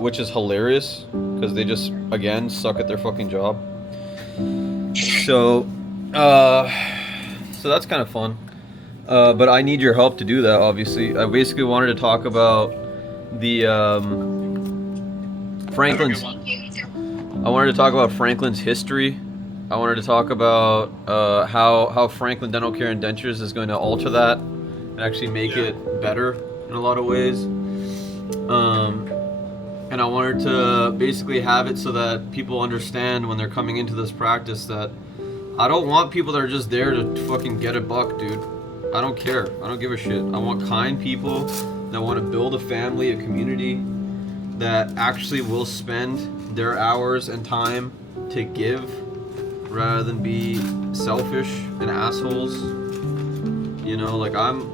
which is hilarious because they just again suck at their fucking job. So, uh, so that's kind of fun. But I need your help to do that. Obviously, I basically wanted to talk about the Franklin's. I wanted to talk about Franklin's history. I wanted to talk about how Franklin Dental Care and Dentures is going to alter that and actually make it better in a lot of ways. And I wanted to basically have it so that people understand when they're coming into this practice that I don't want people that are just there to fucking get a buck, dude. I don't care. I don't give a shit. I want kind people that want to build a family, a community that actually will spend their hours and time to give rather than be selfish and assholes. You know, like I'm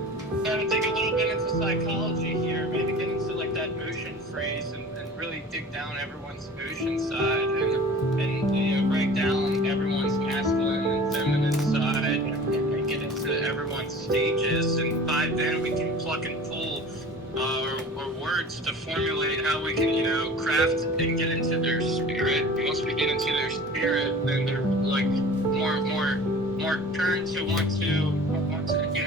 gonna dig a little bit into psychology here, maybe get into like that ocean phrase and really dig down everyone's ocean side and you know break down everyone's masculine and feminine side and get into everyone's stages, and by then we can pluck and pull or words to formulate how we can, you know, craft and get into their spirit. Once we get into their spirit, then they're like more turned to want to get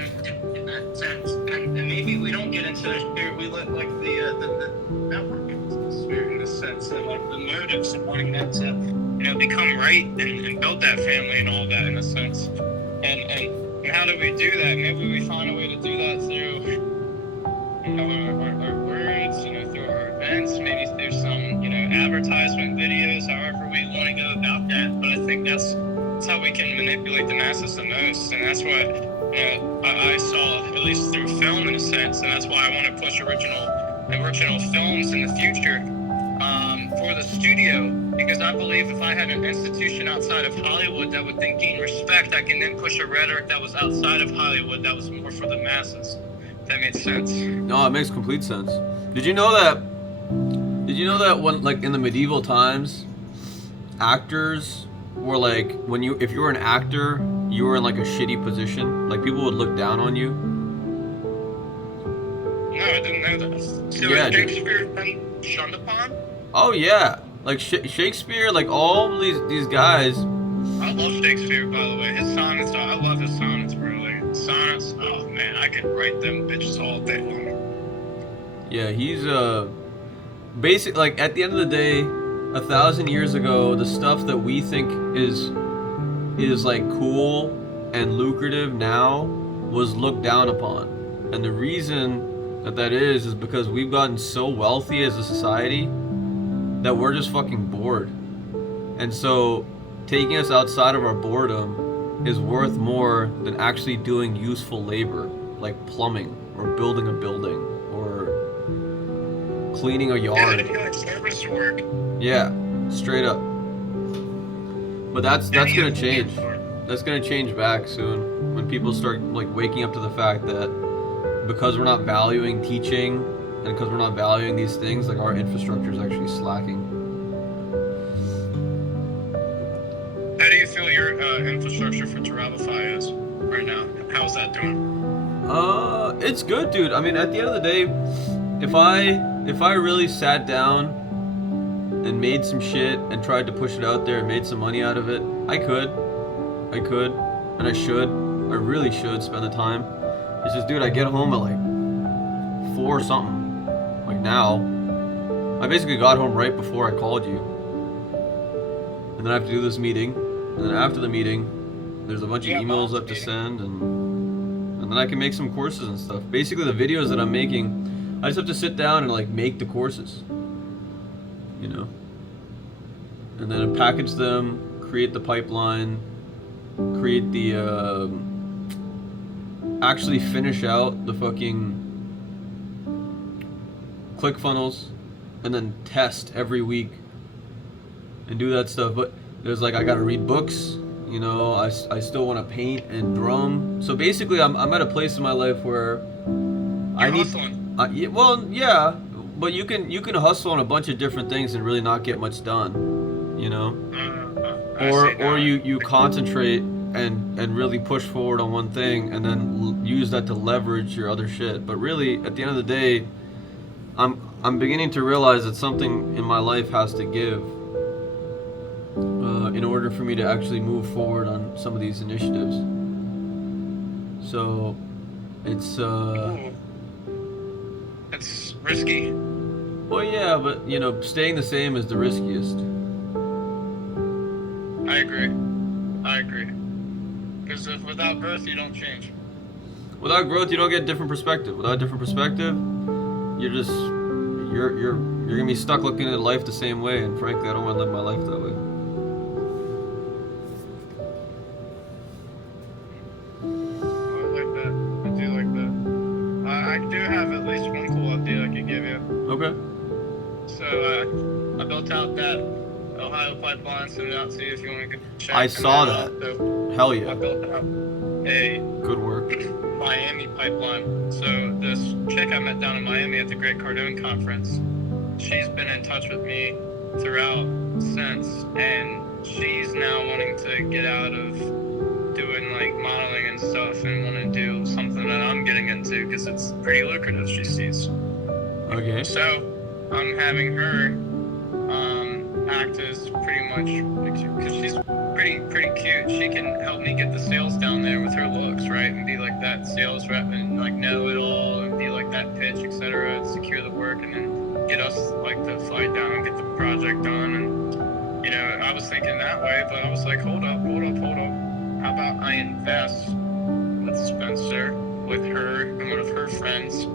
in that sense. And maybe we don't get into their spirit. We let like the network into the spirit in a sense, and like the motives of wanting them to, you know, become right and build that family and all that in a sense. And how do we do that? Maybe we find a way to do that through, you know, our words, you know, through our events. Maybe there's some, you know, advertisement videos, however we want to go about that. But I think that's how we can manipulate the masses the most. And that's what, you know, I saw, at least through film in a sense. And that's why I want to push original films in the future for the studio. Because I believe if I had an institution outside of Hollywood that would then gain respect, I can then push a rhetoric that was outside of Hollywood that was more for the masses. That made sense. No, it makes complete sense. Did you know that when, like, in the medieval times, actors were like, if you were an actor, you were in like a shitty position. Like, people would look down on you. No, I didn't know that. So Yeah, Shakespeare been shunned upon? Oh yeah, like Shakespeare, like all these guys. I love Shakespeare, by the way. His sonnets, I love his sonnets, bro. Like, sonnets, oh man, I could write them bitches all day long. Yeah, he's basic. Like, at the end of the day, 1,000 years ago, the stuff that we think is like cool and lucrative now was looked down upon, and the reason that is because we've gotten so wealthy as a society that we're just fucking bored, and so taking us outside of our boredom is worth more than actually doing useful labor like plumbing or building a building or cleaning a yard. Yeah, like service work. Yeah, straight up. But that's gonna change. That's gonna change back soon when people start like waking up to the fact that because we're not valuing teaching and because we're not valuing these things, like our infrastructure is actually slacking. How do you feel your infrastructure for Terrabify is right now? How's that doing? It's good, dude. I mean, at the end of the day, if I really sat down and made some shit and tried to push it out there and made some money out of it, I could, and I should. I really should spend the time. It's just, dude, I get home at like 4 or something. Like now, I basically got home right before I called you, and then I have to do this meeting, and then after the meeting, there's a bunch of emails I have to send, and then I can make some courses and stuff. Basically, the videos that I'm making, I just have to sit down and like make the courses, you know, and then package them, create the pipeline, create the actually finish out the fucking ClickFunnels, and then test every week and do that stuff. But there's like, I gotta read books, you know, I still want to paint and drum. So basically I'm at a place in my life where I need yeah, but you can hustle on a bunch of different things and really not get much done, you know, or you concentrate and really push forward on one thing and then use that to leverage your other shit. But really, at the end of the day, I'm beginning to realize that something in my life has to give in order for me to actually move forward on some of these initiatives. So it's Ooh, that's risky. well, yeah, but you know, staying the same is the riskiest. I agree. I agree. Because if without growth, you don't change. Without growth, you don't get different perspective. Without different perspective, you're gonna be stuck looking at life the same way. And frankly, I don't want to live my life that way. Oh, I like that. I do like that. I do have at least one cool update I could give you. Okay. So I built out that Ohio pipeline, sent it out to you if you want to go check. I saw that. So Hell I yeah. built out a Good work. Miami pipeline. So this chick I met down in Miami at the Great Cardone Conference, she's been in touch with me throughout since, and she's now wanting to get out of doing like modeling and stuff and want to do something that I'm getting into because it's pretty lucrative, she sees. Okay. So I'm having her act as pretty much, because she's pretty cute. She can help me get the sales down there with her looks, right, and be like that sales rep and like know it all and be like that pitch, etc., and secure the work and then get us like to fly down and get the project done. And you know, I was thinking that way, but I was like, hold up. How about I invest with Spencer, with her and one of her friends?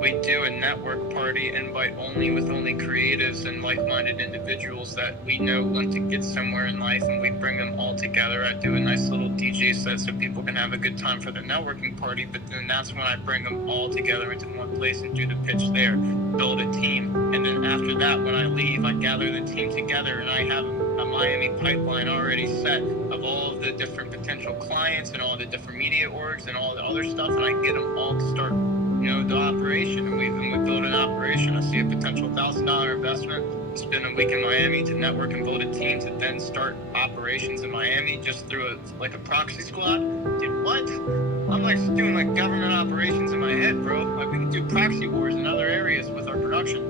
We do a network party, invite only creatives and like-minded individuals that we know want to get somewhere in life, and we bring them all together. I do a nice little DJ set so people can have a good time for the networking party, but then that's when I bring them all together into one place and do the pitch there, build a team, and then after that, when I leave, I gather the team together and I have a Miami pipeline already set of all of the different potential clients and all the different media orgs and all the other stuff, and I get them all to start, you know, the operation, and we build an operation. I see a potential $1,000 investment, spend a week in Miami to network and build a team to then start operations in Miami just through a proxy squad. Dude, what? I'm like doing like government operations in my head, bro. Like we can do proxy wars in other areas with our production.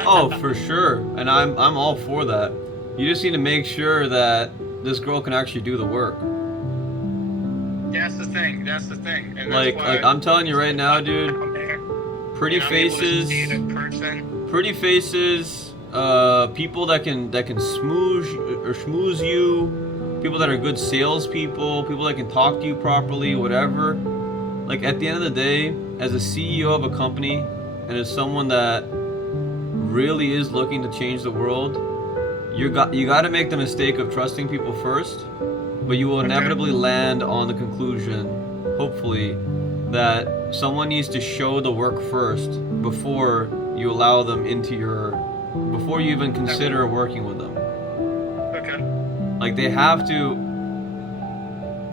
Oh, for sure. And I'm all for that. You just need to make sure that this girl can actually do the work. That's the thing. And Like I'm telling you right now, dude. Pretty faces, people that can smooze or schmooze you, people that are good salespeople, people that can talk to you properly, whatever. Like at the end of the day, as a CEO of a company and as someone that really is looking to change the world, you got to make the mistake of trusting people first, but you will inevitably land on the conclusion, hopefully, that someone needs to show the work first before you allow them before you even consider working with them. Okay. Like they have to.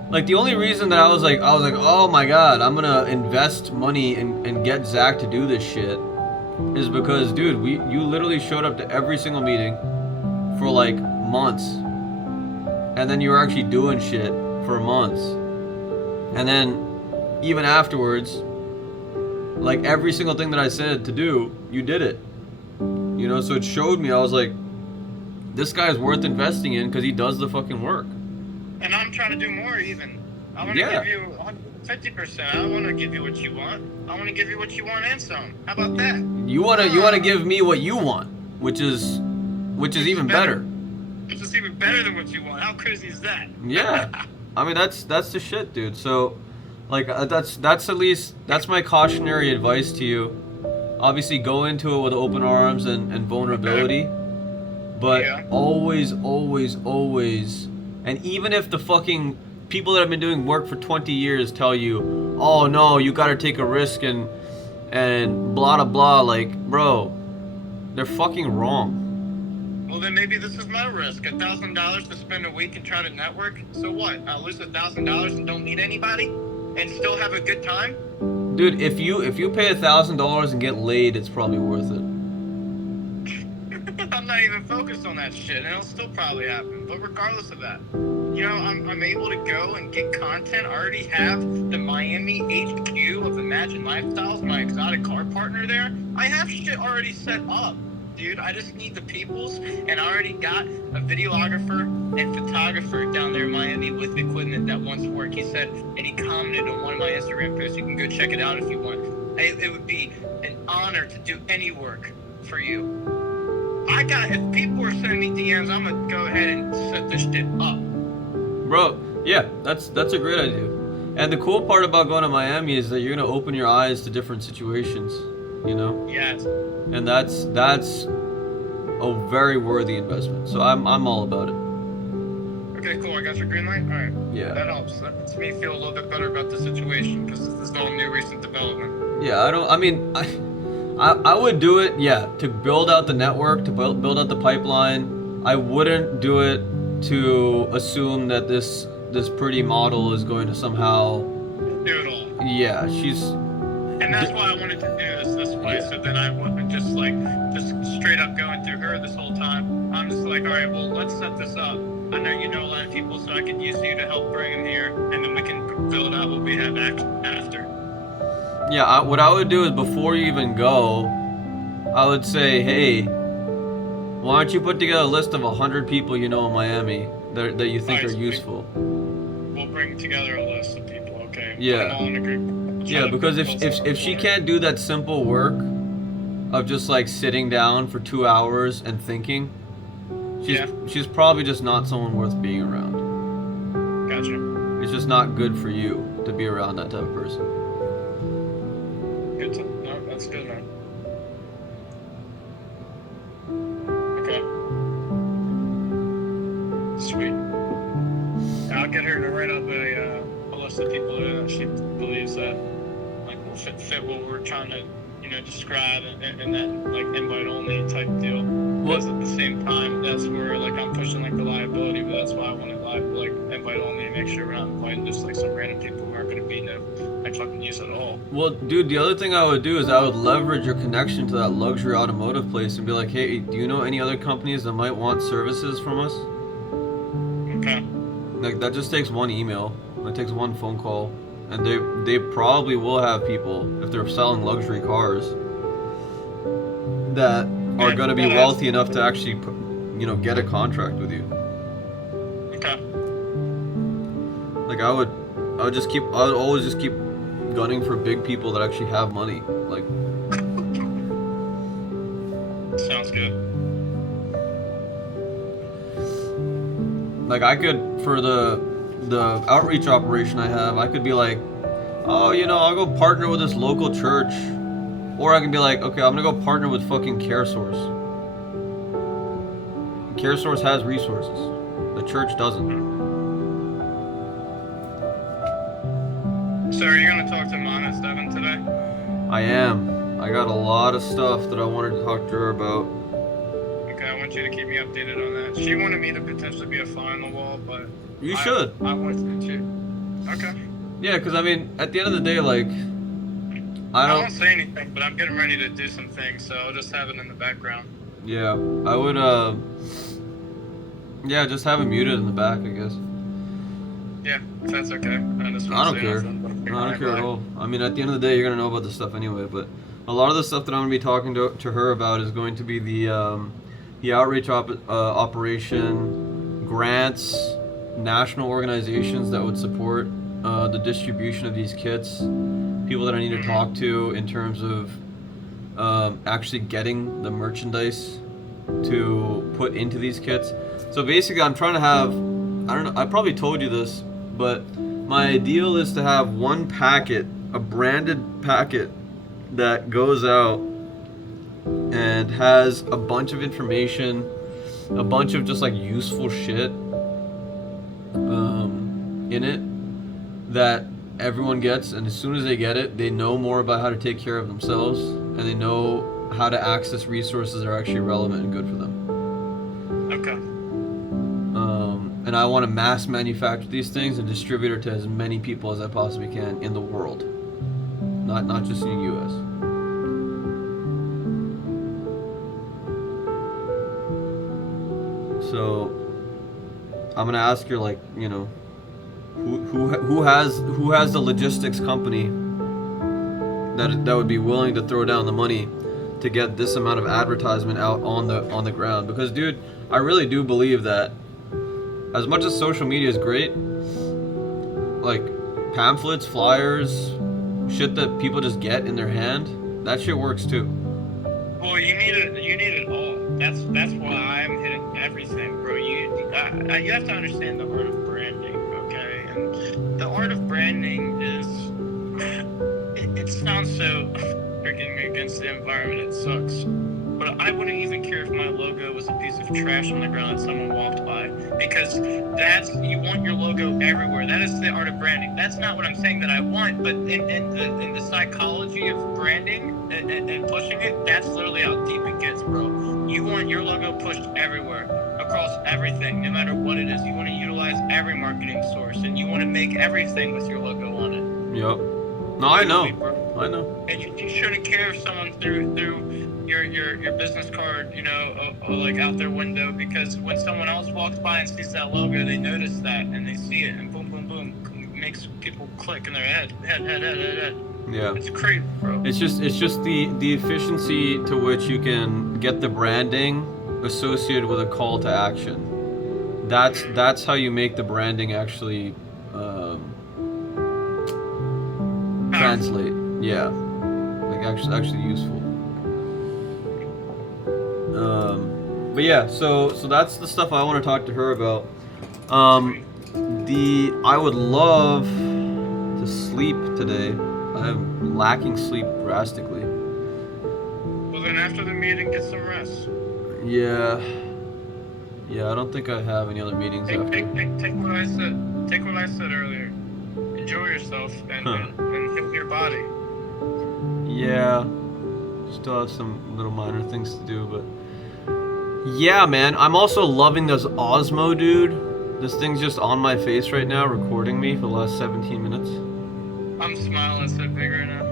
Like the only reason that I was like, oh my god, I'm gonna invest money and get Zach to do this shit, is because, dude, you literally showed up to every single meeting for like months, and then you were actually doing shit for months, and then even afterwards, like every single thing that I said to do, you did it. You know, so it showed me, I was like, this guy's worth investing in because he does the fucking work. And I'm trying to do more even. I want to give you 50%. I don't want to give you what you want. I want to give you what you want and some. How about that? You wanna give me what you want, which is even better. Which is even better than what you want. How crazy is that? Yeah. I mean, that's the shit, dude. So like that's at least that's my cautionary advice to you. Obviously, go into it with open arms and vulnerability, but always, and even if the fucking people that have been doing work for 20 years tell you, oh no, you gotta take a risk and blah blah blah, like, bro, they're fucking wrong. Well, then maybe this is my risk. $1,000 to spend a week and try to network. So what? I'll lose $1,000 and don't meet anybody? And still have a good time? Dude, if you pay $1,000 and get laid, it's probably worth it. I'm not even focused on that shit, and it'll still probably happen. But regardless of that, I'm able to go and get content. I already have the Miami HQ of Imagine Lifestyles, my exotic car partner there. I have shit already set up, dude. I just need the peoples, and I already got a videographer and photographer down there in Miami with equipment that wants to work. He said, and he commented on one of my Instagram posts. You can go check it out if you want. It would be an honor to do any work for you. If people are sending me DMs, I'm gonna go ahead and set this shit up. Bro, yeah, that's a great idea. And the cool part about going to Miami is that you're gonna open your eyes to different situations, you know? Yes. And that's a very worthy investment. So I'm all about it. Okay, cool. I got your green light. All right. Yeah. That helps. That makes me feel a little bit better about the situation because this is all new, recent development. Yeah, I would do it, yeah, to build out the network, to build out the pipeline. I wouldn't do it to assume that this pretty model is going to somehow Do it all. Yeah, she's And that's why I wanted to do this way, so then I wouldn't just straight up going through her this whole time. I'm just like, all right, well, let's set this up. I know you know a lot of people, so I could use you to help bring them here, and then we can build out what we have after. Yeah, what I would do is before you even go, I would say, hey, why don't you put together a list of 100 people you know in Miami that you think are useful? We'll bring together a list of people, okay? Yeah. Put them all in a group. Yeah, because if she can't do that simple work of just like sitting down for 2 hours and thinking, she's probably just not someone worth being around. Gotcha. It's just not good for you to be around that type of person. No, that's good, man. Okay. Sweet. I'll get her to write up a list of people that she believes that will fit what we're trying to, describe and that invite only type deal. Because at the same time, that's where I'm pushing the liability, but that's why I wanted invite only and make sure we're not inviting just some random people who aren't going to be no fucking use at all. Well, dude, the other thing I would do is I would leverage your connection to that luxury automotive place and be like, hey, do you know any other companies that might want services from us? Okay. That just takes one email. It takes one phone call. And they probably will have people, if they're selling luxury cars, that are going to be wealthy enough to actually, get a contract with you. Okay. I would always just keep gunning for big people that actually have money. Sounds good. I could, for the outreach operation I have, I could be like, oh, I'll go partner with this local church. Or I can be like, okay, I'm gonna go partner with fucking CareSource. CareSource has resources. The church doesn't. So are you going to talk to Mana Steven today? I am. I got a lot of stuff that I wanted to talk to her about. Okay, I want you to keep me updated on that. She wanted me to potentially be a fly on the wall, but... You should. I want you to. Okay. Yeah, because, at the end of the day, I won't say anything, but I'm getting ready to do some things, so I'll just have it in the background. Yeah, I would, just have it muted in the back, I guess. Yeah, if that's okay. I don't care. No, I don't care at all. At the end of the day, you're going to know about this stuff anyway, but a lot of the stuff that I'm going to be talking to her about is going to be the outreach operation, grants, national organizations that would support the distribution of these kits, people that I need to talk to in terms of actually getting the merchandise to put into these kits. So basically, I'm trying to have, I don't know, I probably told you this, but my ideal is to have one packet, a branded packet that goes out and has a bunch of information, a bunch of just useful shit in it that everyone gets, and as soon as they get it, they know more about how to take care of themselves, and they know how to access resources that are actually relevant and good for them. Okay. And I want to mass manufacture these things and distribute it to as many people as I possibly can in the world, not just in the U.S. I'm gonna ask her, like, you know, who has the logistics company that would be willing to throw down the money to get this amount of advertisement out on the ground. Because, dude, I really do believe that as much as social media is great, like pamphlets, flyers, shit that people just get in their hand, that shit works too. Well, you need it all. That's why I'm hitting everything, bro. You have to understand the art of branding, okay? And the art of branding is it sounds so freaking against the environment. It sucks. But I wouldn't even care if my logo was a piece of trash on the ground that someone walked by, because you want your logo everywhere. That is the art of branding. That's not what I'm saying that I want, but in the psychology of branding and pushing it, that's literally how deep it gets, bro. You want your logo pushed everywhere, across everything, no matter what it is. You want to utilize every marketing source, and you want to make everything with your logo on it. Yep. No, I know. I know. And you shouldn't care if someone threw your business card, you know, like out their window, because when someone else walks by and sees that logo, they notice that and they see it, and boom, boom, boom, makes people click in their head. Yeah. It's crazy, bro. It's just the efficiency to which you can get the branding associated with a call to action. That's how you make the branding actually translate. Yeah. Like actually useful. But yeah, so that's the stuff I want to talk to her about. I would love to sleep today. I'm lacking sleep drastically. Well, then after the meeting, get some rest. Yeah, I don't think I have any other meetings after. Take what I said. Take what I said earlier. Enjoy yourself and hit your body. Yeah, still have some little minor things to do, but yeah, man. I'm also loving this Osmo, dude. This thing's just on my face right now, recording me for the last 17 minutes. I'm smiling so big right now.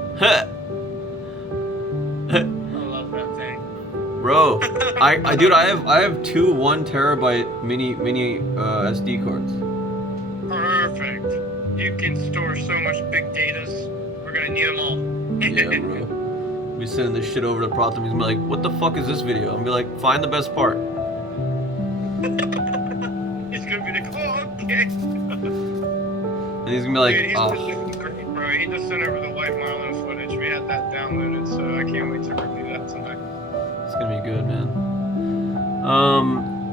I love that thing. Bro, I have two 1 terabyte mini SD cards. Perfect. You can store so much big datas. We're gonna need them all. Yeah, bro. Be sending this shit over to Pratham. He's gonna be like, "What the fuck is this video?" I'm gonna be like, "Find the best part." He's gonna be like, "Oh, okay." And he's gonna be like, Dude, he's "Oh." just great, bro. He just sent over the White Marlin footage. We had that downloaded, so I can't wait to review that tonight. It's gonna be good, man.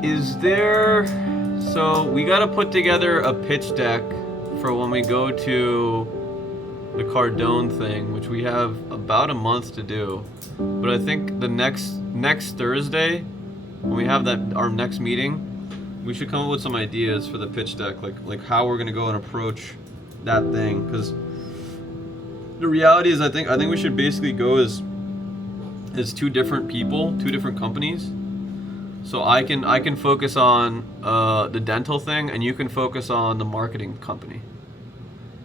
Is there... So, we gotta put together a pitch deck for when we go to the Cardone thing, which we have about a month to do. But I think the next Thursday, when we have our next meeting, we should come up with some ideas for the pitch deck, like how we're gonna go and approach that thing. Because the reality is, I think we should basically go as two different people, two different companies. So I can focus on the dental thing, and you can focus on the marketing company.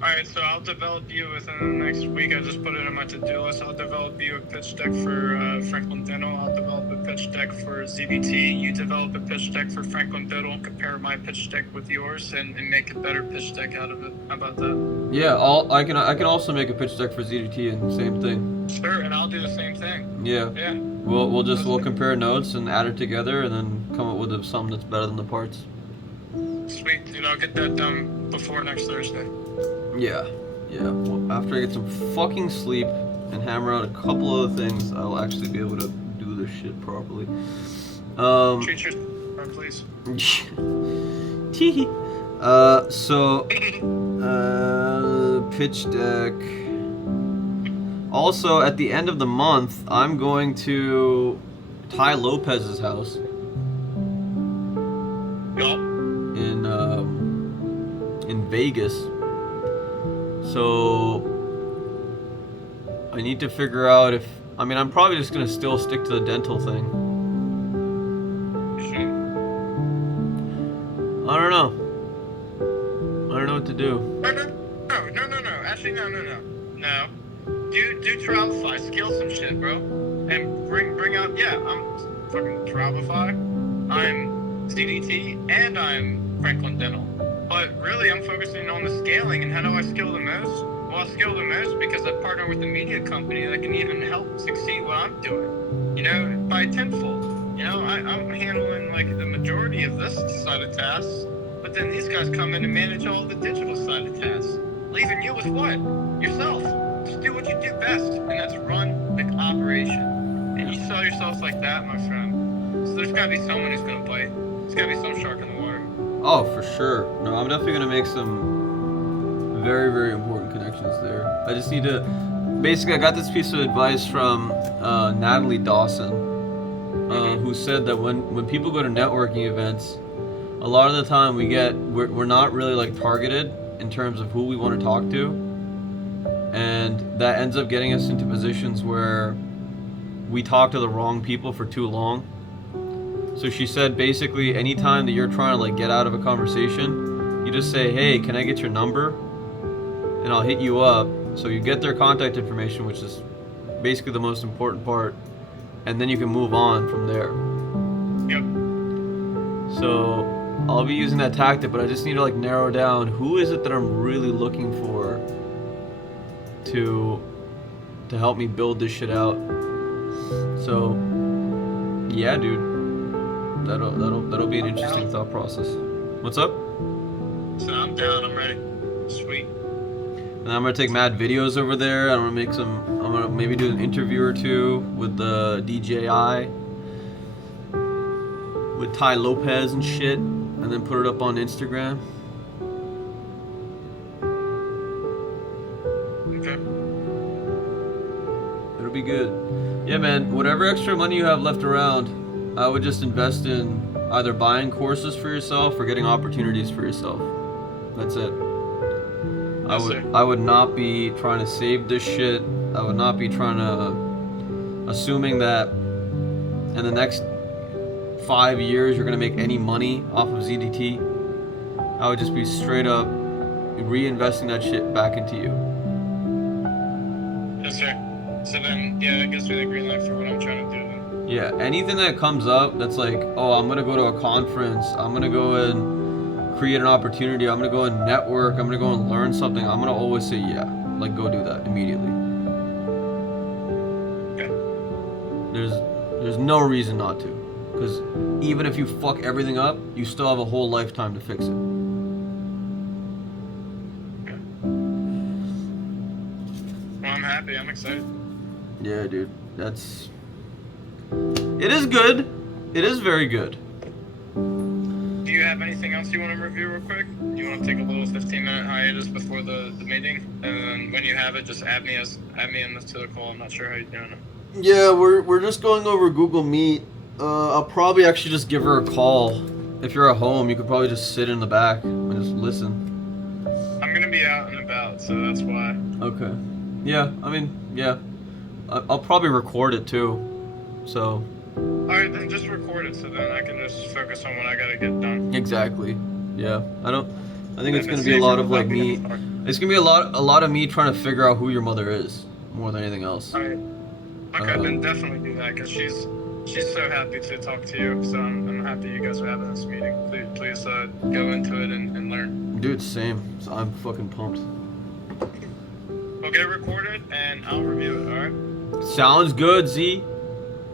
Alright, so I'll develop you within the next week. I just put it on my to-do list. I'll develop you a pitch deck for Franklin Dental. I'll develop a pitch deck for ZBT. You develop a pitch deck for Franklin Dental. Compare my pitch deck with yours and make a better pitch deck out of it. How about that? Yeah, I can also make a pitch deck for ZDT, and same thing. Sure, and I'll do the same thing. Yeah. Yeah. We'll compare notes and add it together, and then come up with something that's better than the parts. Sweet, dude. I'll get that done before next Thursday. Yeah. Well, after I get some fucking sleep and hammer out a couple other things, I'll actually be able to do this shit properly. Treat yourself, please. Tee. So pitch deck. Also, at the end of the month, I'm going to Ty Lopez's house Yup. in Vegas. So I need to figure out if I'm probably just gonna still stick to the dental thing. I don't know what to do. No. Actually, no. No. Do Travelify. Scale some shit, bro. And bring out, yeah, I'm fucking Travelify. I'm CDT, and I'm Franklin Dental. But really, I'm focusing on the scaling and how do I scale the most? Well, I scale the most because I partner with a media company that can even help succeed what I'm doing. You know, by tenfold. You know, I'm handling like the majority of this side of tasks, but then these guys come in and manage all the digital side of tasks, leaving you with what? Yourself. Just do what you do best, and that's run the operation. And you sell yourself like that, my friend. So there's gotta be someone who's gonna bite. There's gotta be some shark in the water. Oh, for sure. No, I'm definitely gonna make some very, very important connections there. I just need to. Basically, I got this piece of advice from Natalie Dawson, who said that when people go to networking events, a lot of the time we're not really like targeted in terms of who we want to talk to, and that ends up getting us into positions where we talk to the wrong people for too long. So she said basically anytime that you're trying to like get out of a conversation, you just say, hey, can I get your number? And I'll hit you up. So you get their contact information, which is basically the most important part, and then you can move on from there. Yep. So I'll be using that tactic, but I just need to like narrow down who is it that I'm really looking for to help me build this shit out. So yeah, dude. That'll be an interesting thought process. What's up? So I'm down. I'm ready. Sweet. And I'm gonna take mad videos over there. I'm gonna maybe do an interview or two with the DJI, with Ty Lopez and shit, and then put it up on Instagram. Okay. It'll be good. Yeah, man. Whatever extra money you have left around, I would just invest in either buying courses for yourself or getting opportunities for yourself. That's it. I would not be trying to save this shit. I would not be trying to assuming that in the next 5 years you're gonna make any money off of ZDT. I would just be straight up reinvesting that shit back into you. Yes, sir. So then, yeah, that gives me the green light for what I'm trying to do. Yeah, anything that comes up that's like, oh, I'm gonna go to a conference, I'm gonna go and create an opportunity, I'm gonna go and network, I'm gonna go and learn something, I'm gonna always say yeah. Like, go do that immediately. Okay. There's no reason not to. Because even if you fuck everything up, you still have a whole lifetime to fix it. Okay. Well, I'm happy, I'm excited. Yeah, dude. It is good. It is very good. Do you have anything else you want to review real quick? You want to take a little 15-minute hiatus before the meeting? And then when you have it, just add me in to the call. I'm not sure how you're doing it. Yeah, we're just going over Google Meet. I'll probably actually just give her a call. If you're at home, you could probably just sit in the back and just listen. I'm going to be out and about, so that's why. Okay. Yeah, I mean, yeah. I'll probably record it too. So. Alright, then just record it so then I can just focus on what I gotta get done. Exactly. Yeah. I think it's gonna be a lot of like me. It's gonna be a lot of me trying to figure out who your mother is more than anything else. Alright. Okay, then definitely do that because she's so happy to talk to you. So I'm happy you guys are having this meeting. Please go into it and learn. Dude, same. So I'm fucking pumped. We'll get it recorded and I'll review it. Alright. Sounds good, Z.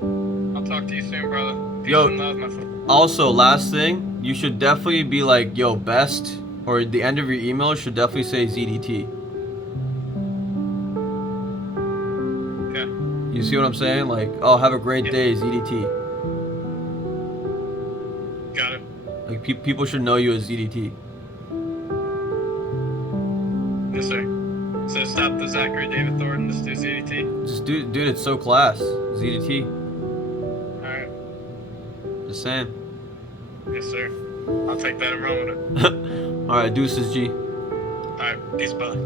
I'll talk to you soon, brother. Peace Yo, and love, my friend. Also, last thing, you should definitely be like, yo, best, or the end of your email should definitely say ZDT. Okay. You see what I'm saying? Like, oh, have a great day, ZDT. Got it. Like, people should know you as ZDT. Yes, sir. So stop the Zachary David Thornton, just do ZDT? Just dude, it's so class. ZDT. Alright. Just saying. Yes, sir. I'll take that and run with it. Alright, deuces, G. Alright, peace, brother.